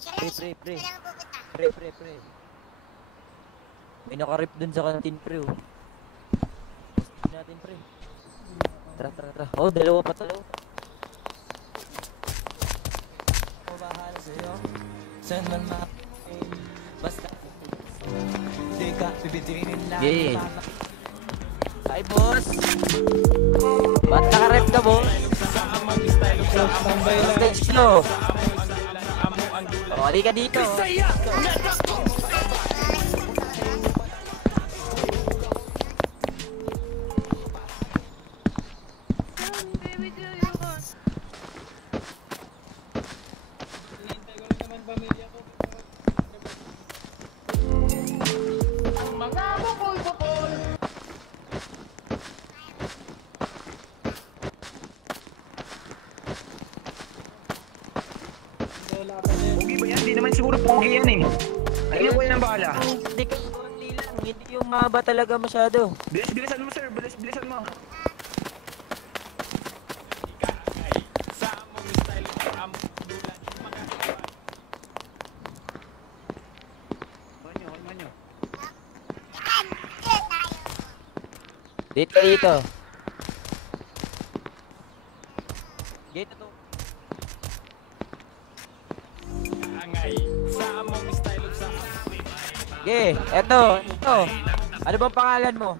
Pre. Pre. May naka-rip dun sa kantin, pre, oh. Post natin, pre. Tara. Oh, dalawa pa talo. Ako bahala sa'yo. Saan man basta. Di ka pipitinin lang. Yeah. Hi, boss. Ba't naka-rep ka, boss? Stage flow. O, di ka dito. Pogi ba yan? Hindi naman siguro pogi yan eh. Ayun ko yan ang bahala. Hindi ka hindi lang. Hindi yung mahaba talaga masyado. Bilisan mo sir, bilisan mo. Manyo. Dito. Dito to. Okay, eto. Ano bang pangalan mo?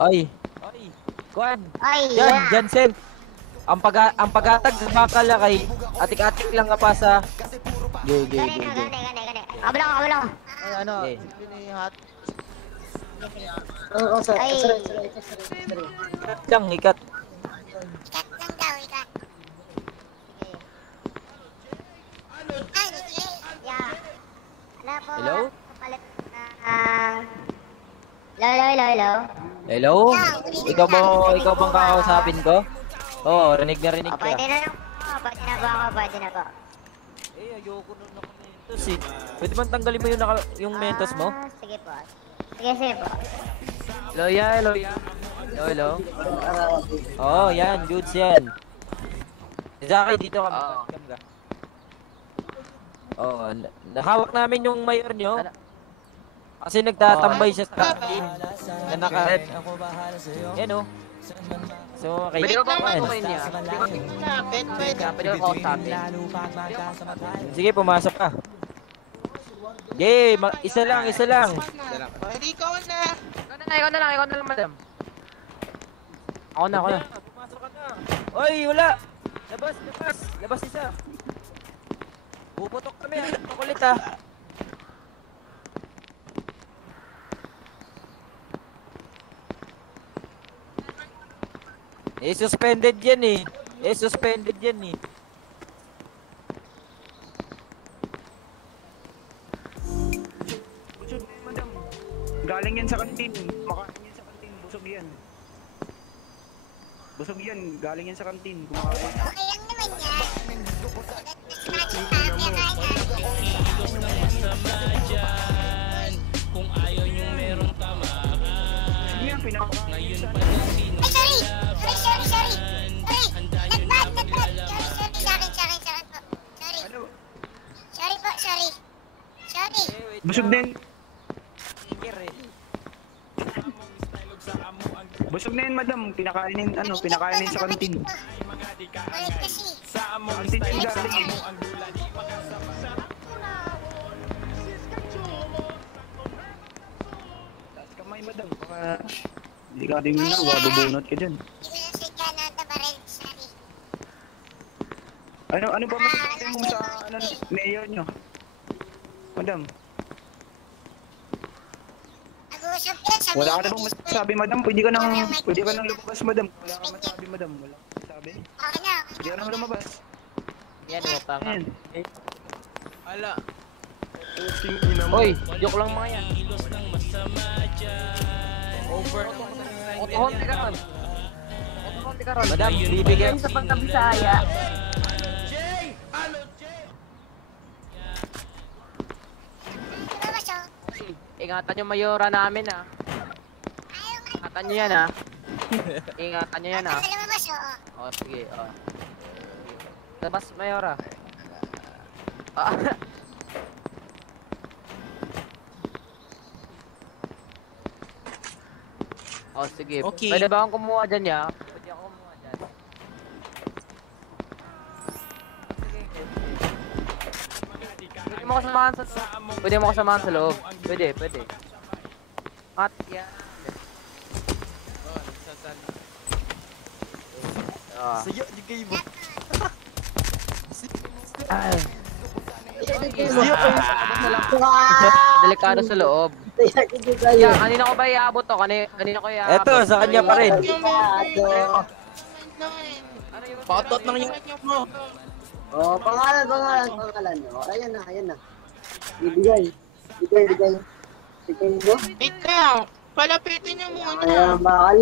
Ay. Kuan. Diyan, Sel. Ang pagatag sa makalakay, atik-atik lang nga pa sa. Gani. Kabalo. Ay, ano? Pinihat. Sir. Lang, ikat. Ikat lang daw. Yeah. Ano po? Hello? Kapalit Hello. Hello? Ikaw bang kakausapin ko? Oo, rinig na ka. Pwede na po. Ayoko nun ako mentos eh. Pwede bang tanggalin mo yung mentos mo? Sige po. Sige po. Hello? Oo, yan. Goods yan. Zaki, dito ka. Oo, nahawak namin yung mayor nyo. Kasi nagtatambay siya sa kantin na naka-rep. Yan o. So, Pwede ko bang kumain niya? Pwede ko kausapin. Sige, pumasok ka. Yay! Isa lang. Pwede ikaw na. Ikaw na lang, madam. Ako na. Pumasok ka na. Oy, wala! Labas isa. Puputok kami, makulit ha. Suspended yan eh. Madam, galing yan sa kantin. Kumakain yan sa kantin. Busog yan. Galing yan sa kantin. Kumakain. Okay lang naman yan. Kung ayaw nyo meron tamaan. Sige yan, Ngayon pa lang Sorry. Nagbad. Sorry po. Sorry. Busog din. Busog na yan, madam. Pinakainin sa kantin. Ulit kasi. Anti-cigarette. Taas kamay, madam. Baka hindi ka din na, bubunot ka dyan. Inulusig ka na tabaril, sorry. Ano ba masasabi mo sa mayor nyo? Madam, Nag-uusap yan sa wala ka na meeting bang school. masasabi, madam? Pwede ka nang lumabas, madam. Wala ka masasabi, madam. Wala ka masasabi. Okay na. Pwede ka nang lumabas. Yan, wapa nga. Ayan. Ala. Oy, joke lang mga yan. Kilos ng masama dyan. Over naman sa Otohon, teka ron. Otohon, teka ron. Madam, bibigyan. Sa pagkabisaya. Lumabas, oh. Ingatan yung mayora namin ah. Ayaw nga. Ingatan nyo yan ah. Ingatan nyo yan ah. Basta lumabas, oo. O, sige, o. Labas, mayora. Ah. O, sige. Okay. Pwede ba akong kumuha dyan ya? Pwede ako kumuha dyan. Pwede mo kasamahan sa loob. Pwede mo kasamahan sa loob. Pwede, pwede. At yan. Ah. Sige, di kayo mo. Ay. Delikado sa loob. Yeah, kanina ko ba iabot to? Kanina ko iabot. Eto, sa kanya pa rin. Patot ng yung mo. Oh, pangalan. Oh, ayan na. Bigay. Bigay mo. Ikaw, palapitin niyo muna. Ayan, bakal.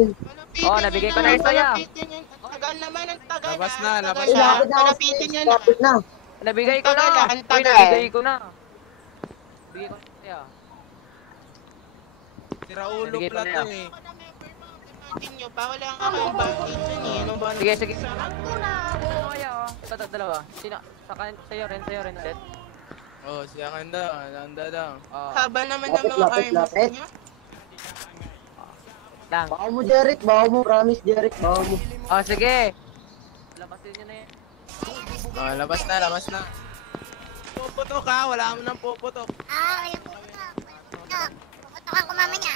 Oh, nabigay ko na yung saya. Palapitin niyo. Tagal naman ang tagal. Labas na, ah. labas Tagal na. ah. Palapitin niyo na. Lapit na. Nabigay ko na. Ang Uy, tagal. nabigay ko na. Nabigay ko na saya. Tira ulo Bigay pa plato niya. eh. Palapitin niyo pa. Wala nga kayong bakit dyan eh. Ano ba? Sige, sige. Ano kaya oh? Ito, dalawa. Sino? Sa'yo rin ulit. Oh, siya kanda. Nanda daw. Oh, Haba naman ng mga Lapit. arms niyo. lang. Bawa mo, Jeric. Promise, Jeric. Bawa mo. Oh, sige. Labasin nyo na yan. Oh, labas na. Puputok ha, wala mo nang puputok. Ah, walang puputok. Puputok. Puputokan ko mama niya.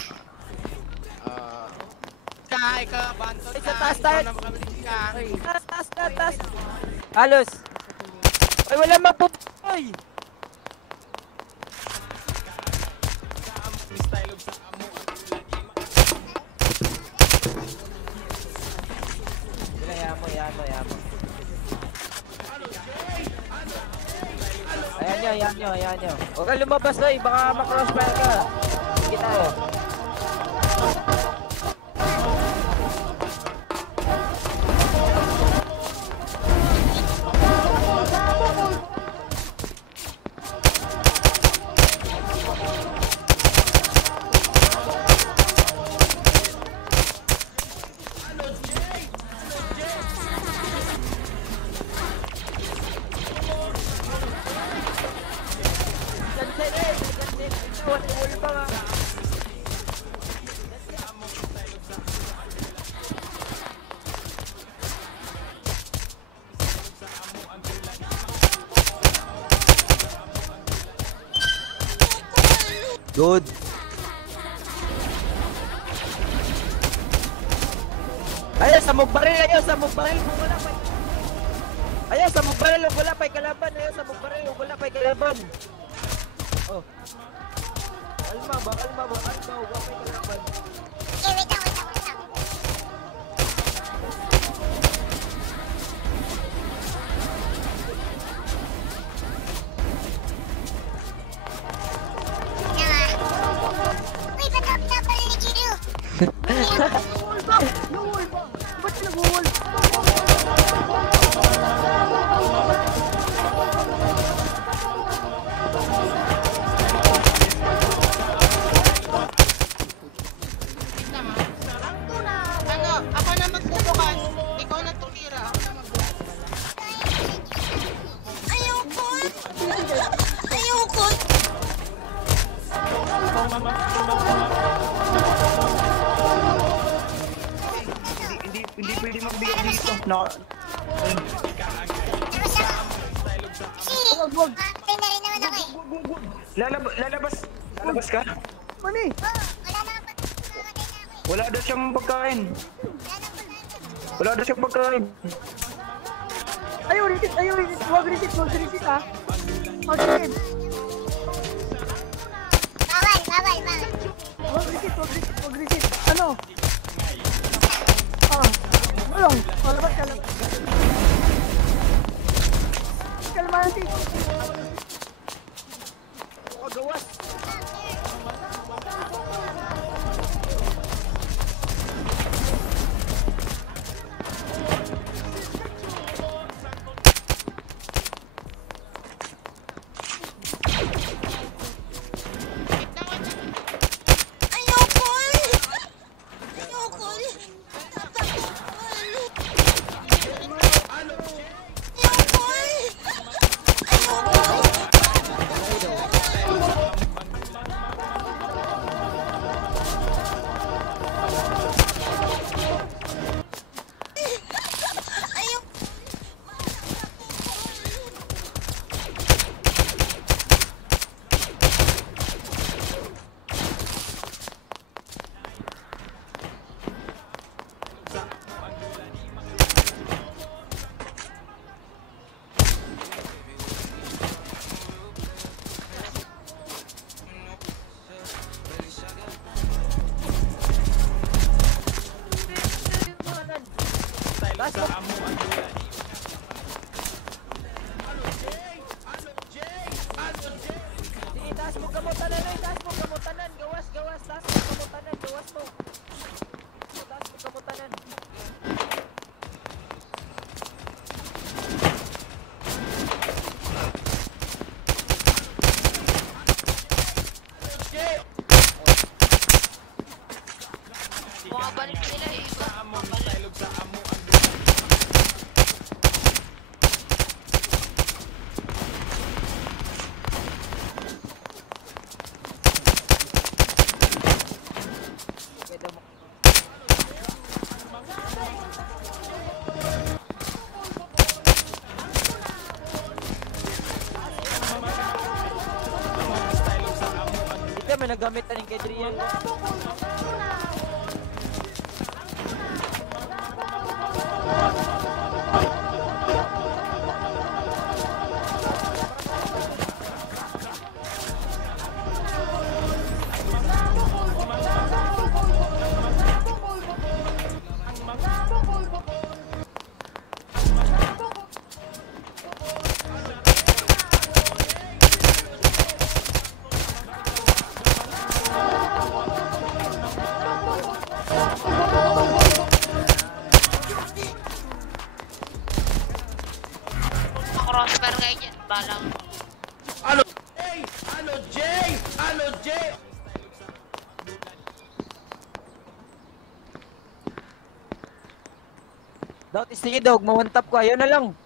Ikaw, bantot Ay, sa taas tayo. Ikaw na makabilis ka. Taas. Halos. Ay, wala mapupoy. Yan mo. Ayan nyo. Huwag kang lumabas na baka makrossfire ka. Sige tayo. Good. Ayaw, sa mugbaril. Kung wala pa. Ayaw, sa mugbaril. Kung wala pa kalaban. Oh. Alma, wala pa kalaban. Okay, wait lang. Uy, ba't ako pinapalala ni Kiryu? Ano, ako na magbubukas. Ikaw na tumira. Ako na magbubukas. Ayoko. Hindi pwede magbigay dito. Labas ako. wag. Mamatay na rin naman ako eh. Lalabas ka? Mani. Oo, wala na kapag mamatay na ako eh. Wala daw siyang pagkain. Wala na pagkain. Wala daw siyang pagkain. Ayaw, reset. Wag reset ha. Wag reset. Bawal. Wag reset. Ano? Ulong. Labas ka. Kalmante. Gawas. Ayoko eh. Taas mo kamutanan. Gawas. Taas mo kamutanan. Gawas mo. Taas mo kamutanan. Bumabalik sila eh. Bumabalik. Ito may nagamit na rin kay Drian. Crossbar kayo dyan. Balang. Dot, sige dog, mawantap ko. Ayun na lang.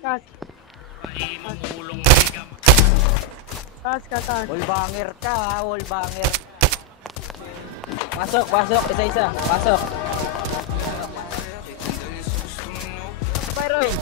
Taas. Wallbanger ka ha, wallbanger. Pasok, isa-isa. Pasok. Pyroy.